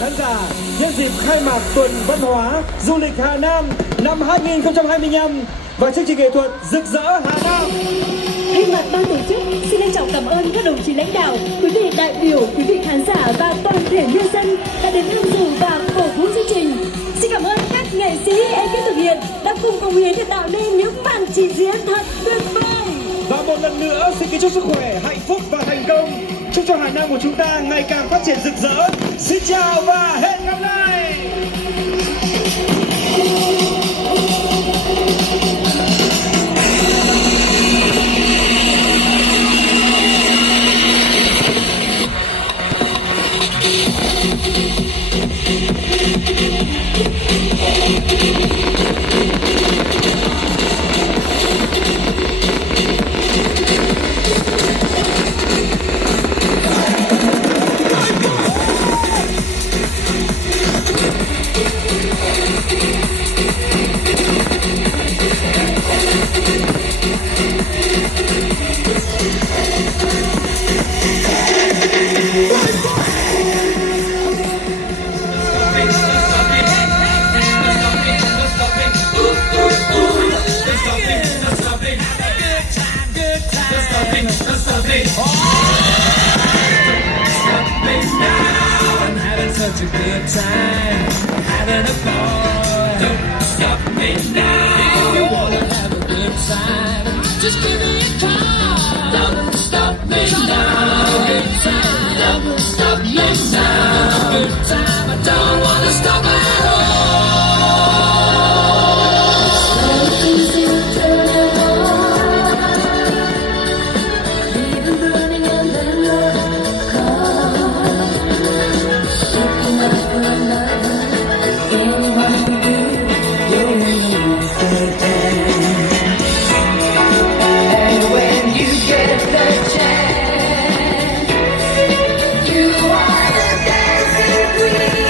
khán giả, nhân dịp khai mạc Tuần Văn Hóa Du lịch Hà Nam năm 2025 và chương trình nghệ thuật Rực rỡ Hà Nam. Thay mặt ban tổ chức, xin trân trọng cảm ơn các đồng chí lãnh đạo, quý vị đại biểu, quý vị khán giả và toàn thể nhân dân đã đến tham dự và cổ vũ chương trình. Xin cảm ơn các nghệ sĩ, ekip thực hiện đã cùng cống hiến để tạo nên những màn trình diễn thật tuyệt vời. Và một lần nữa xin kính chúc sức khỏe, hạnh phúc và thành công. Chúc cho Hà Nam của chúng ta ngày càng phát triển rực rỡ. Xin chào và hẹn gặp lại. Such a good time, having a ball. Don't stop me now. If you wanna have a good time, just give me a call. Don't stop me now. Good time, don't stop me now. Good time, I don't wanna stop at all. You are the dancing queen.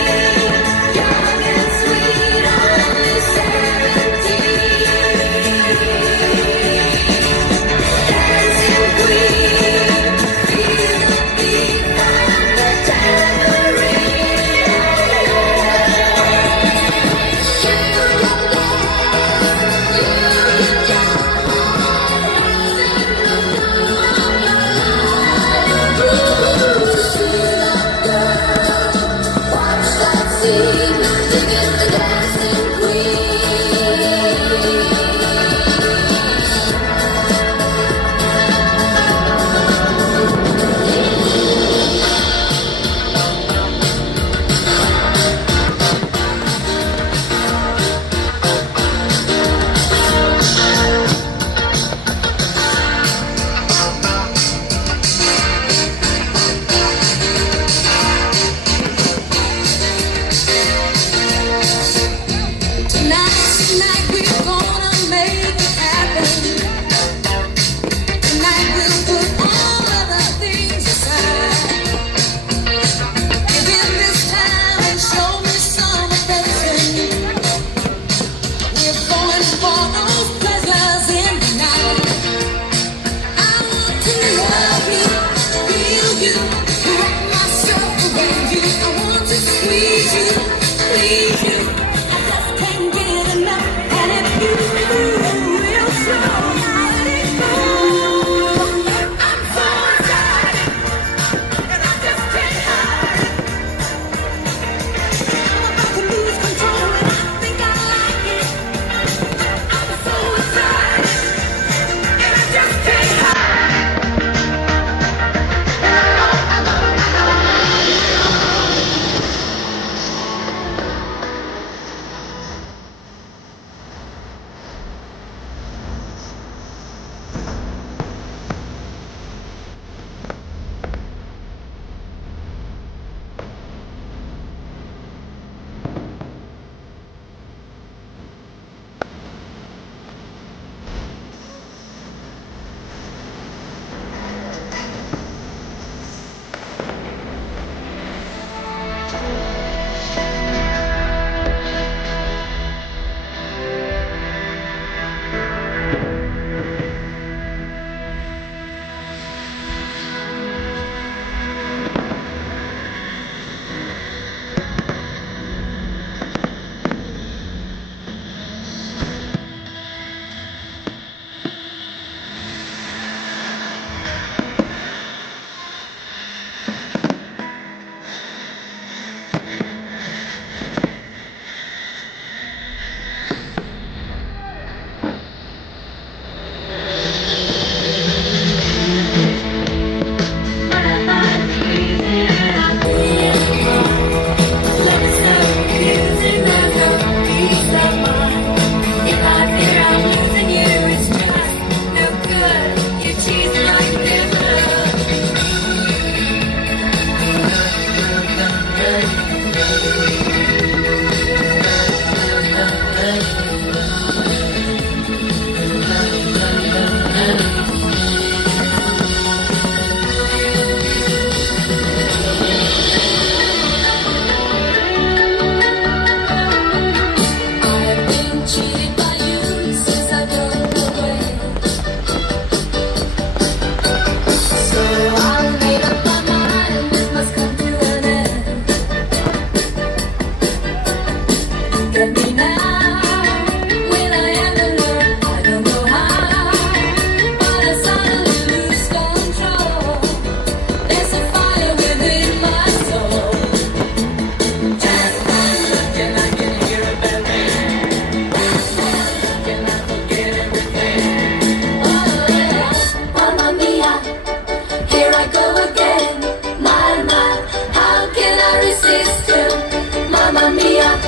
this is true. Mamma mia,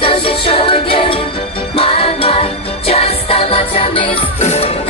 does it show again? My, just how much I miss you.